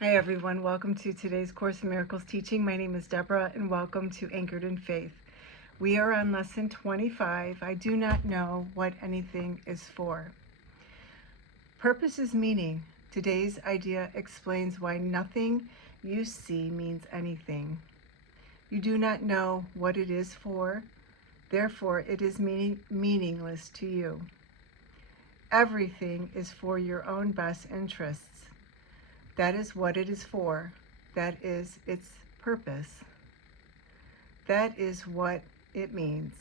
Hi everyone, welcome to today's Course in Miracles teaching. My name is Deborah and welcome to Anchored in Faith. We are on lesson 25. I do not know what anything is for. Purpose is meaning. Today's idea explains why nothing you see means anything. You do not know what it is for, therefore it is meaningless to you. Everything is for your own best interests. That is what it is for. That is its purpose. That is what it means.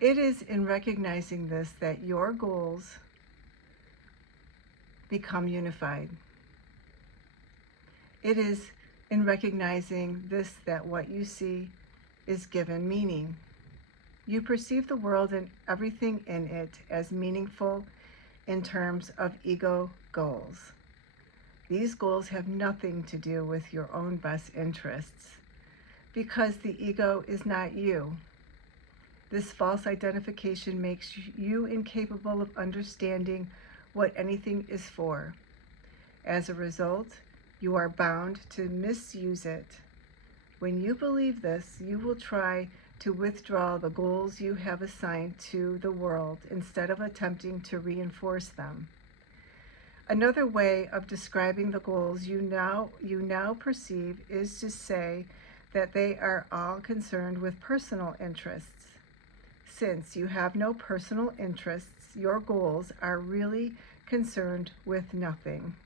It is in recognizing this that your goals become unified. It is in recognizing this that what you see is given meaning. You perceive the world and everything in it as meaningful in terms of ego goals. These goals have nothing to do with your own best interests because the ego is not you. This false identification makes you incapable of understanding what anything is for. As a result, you are bound to misuse it. When you believe this, you will try to withdraw the goals you have assigned to the world instead of attempting to reinforce them. Another way of describing the goals you now perceive is to say that they are all concerned with personal interests. Since you have no personal interests, your goals are really concerned with nothing.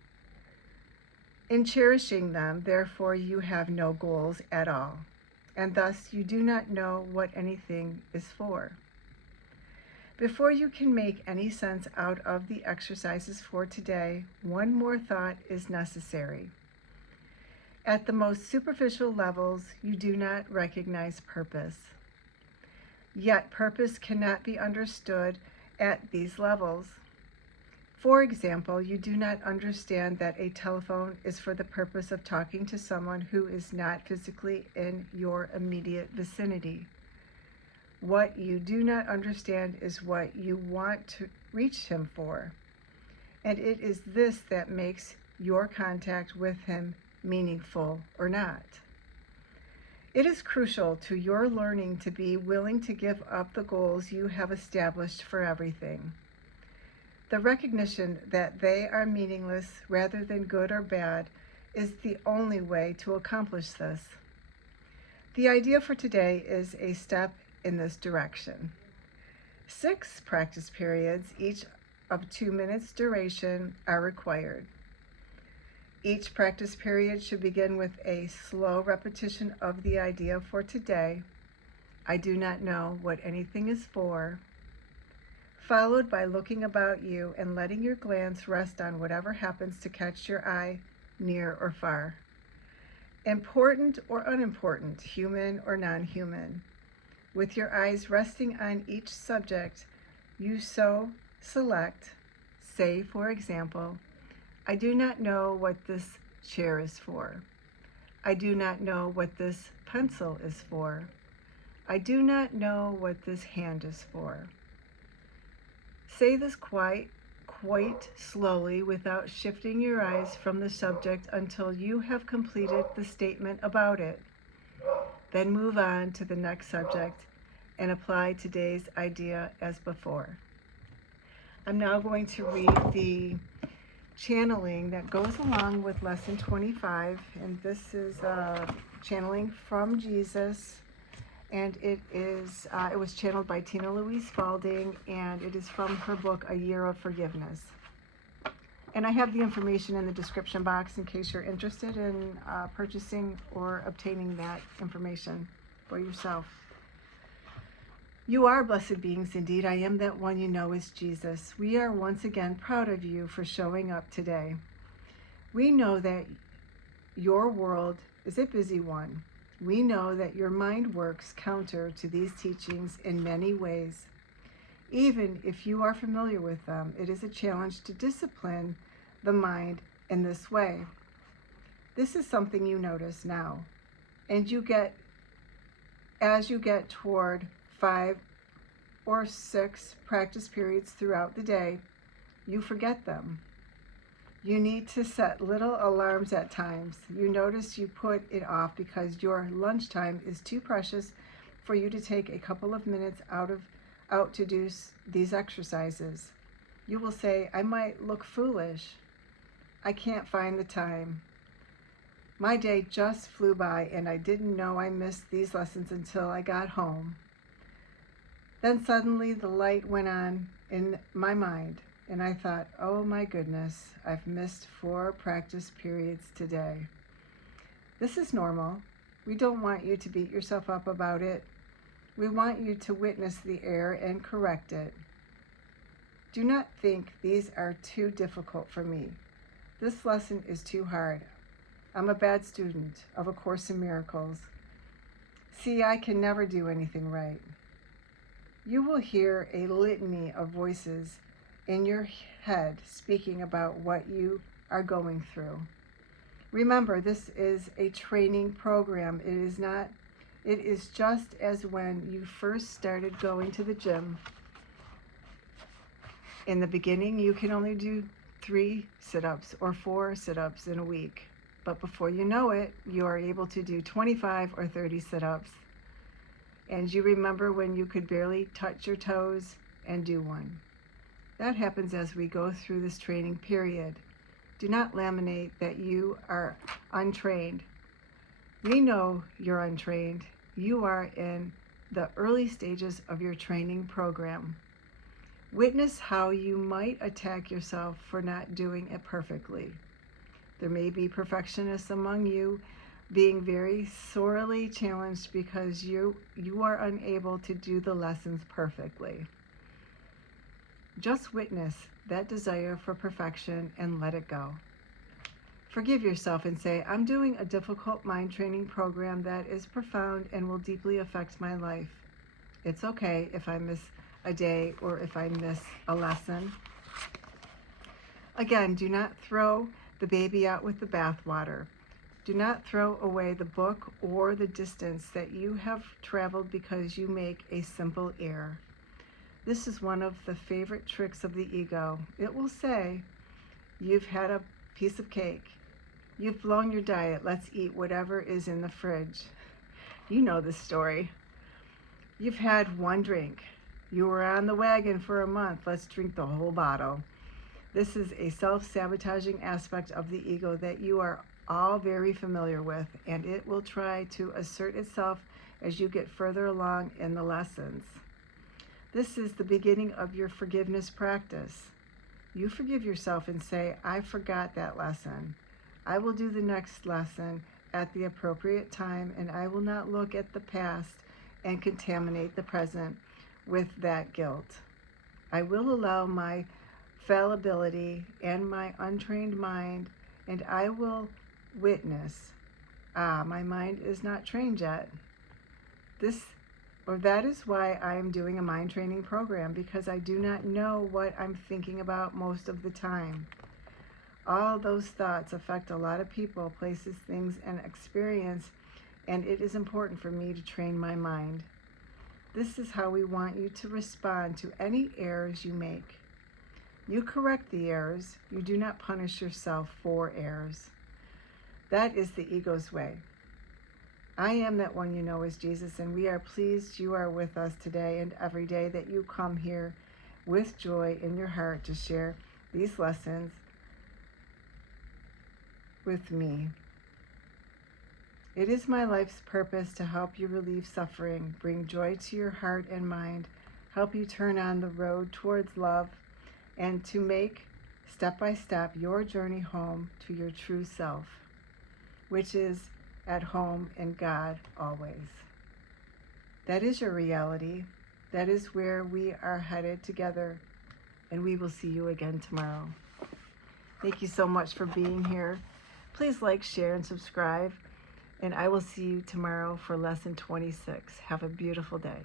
In cherishing them, therefore, you have no goals at all, and thus you do not know what anything is for. Before you can make any sense out of the exercises for today, one more thought is necessary. At the most superficial levels, you do not recognize purpose. Yet purpose cannot be understood at these levels. For example, you do not understand that a telephone is for the purpose of talking to someone who is not physically in your immediate vicinity. What you do not understand is what you want to reach him for. And it is this that makes your contact with him meaningful or not. It is crucial to your learning to be willing to give up the goals you have established for everything. The recognition that they are meaningless rather than good or bad is the only way to accomplish this. The idea for today is a step in this direction. 6 practice periods, each of 2 minutes duration, are required. Each practice period should begin with a slow repetition of the idea for today. I do not know what anything is for, followed by looking about you and letting your glance rest on whatever happens to catch your eye, near or far. Important or unimportant, human or non-human. With your eyes resting on each subject, you so select, say for example, I do not know what this chair is for. I do not know what this pencil is for. I do not know what this hand is for. Say this quite slowly without shifting your eyes from the subject until you have completed the statement about it. Then move on to the next subject and apply today's idea as before. I'm now going to read the channeling that goes along with lesson 25, and this is channeling from Jesus, and it was channeled by Tina Louise Spalding, and it is from her book A Year of Forgiveness. And I have the information in the description box in case you're interested in purchasing or obtaining that information for yourself. You are blessed beings indeed. I am that one you know is Jesus. We are once again proud of you for showing up today. We know that your world is a busy one. We know that your mind works counter to these teachings in many ways. Even if you are familiar with them, it is a challenge to discipline the mind in this way. This is something you notice now, and as you get toward 5 or 6 practice periods throughout the day, you forget them. You need to set little alarms at times. You notice you put it off because your lunchtime is too precious for you to take a couple of minutes out to do these exercises. You will say, I might look foolish. I can't find the time. My day just flew by and I didn't know I missed these lessons until I got home. Then suddenly the light went on in my mind and I thought, oh my goodness, I've missed 4 practice periods today. This is normal. We don't want you to beat yourself up about it. We want you to witness the error and correct it. Do not think these are too difficult for me. This lesson is too hard. I'm a bad student of A Course in Miracles. See, I can never do anything right. You will hear a litany of voices in your head speaking about what you are going through. Remember, this is a training program. It is just as when you first started going to the gym. In the beginning, you can only do 3 sit-ups or 4 sit-ups in a week. But before you know it, you are able to do 25 or 30 sit-ups. And you remember when you could barely touch your toes and do one. That happens as we go through this training period. Do not laminate that you are untrained. We know you're untrained. You are in the early stages of your training program. Witness how you might attack yourself for not doing it perfectly. There may be perfectionists among you being very sorely challenged because you are unable to do the lessons perfectly. Just witness that desire for perfection and let it go. Forgive yourself and say, I'm doing a difficult mind training program that is profound and will deeply affect my life. It's okay if I miss a day or if I miss a lesson. Again, do not throw the baby out with the bathwater. Do not throw away the book or the distance that you have traveled because you make a simple error. This is one of the favorite tricks of the ego. It will say, you've had a piece of cake. You've blown your diet. Let's eat whatever is in the fridge. You know this story. You've had one drink. You were on the wagon for a month. Let's drink the whole bottle. This is a self-sabotaging aspect of the ego that you are all very familiar with, and it will try to assert itself as you get further along in the lessons. This is the beginning of your forgiveness practice. You forgive yourself and say, I forgot that lesson. I will do the next lesson at the appropriate time, and I will not look at the past and contaminate the present with that guilt. I will allow my fallibility and my untrained mind, and I will witness, my mind is not trained yet. That is why I am doing a mind training program, because I do not know what I'm thinking about most of the time. All those thoughts affect a lot of people, places, things, and experience, and it is important for me to train my mind. This is how we want you to respond to any errors you make. You correct the errors. You do not punish yourself for errors. That is the ego's way. I am that one you know as Jesus, and we are pleased you are with us today and every day, that you come here with joy in your heart to share these lessons with me. It is my life's purpose to help you relieve suffering, bring joy to your heart and mind, help you turn on the road towards love, and to make, step by step, your journey home to your true self, which is at home in God always. That is your reality. That is where we are headed together, and we will see you again tomorrow. Thank you so much for being here. Please like, share, and subscribe, and I will see you tomorrow for lesson 26. Have a beautiful day.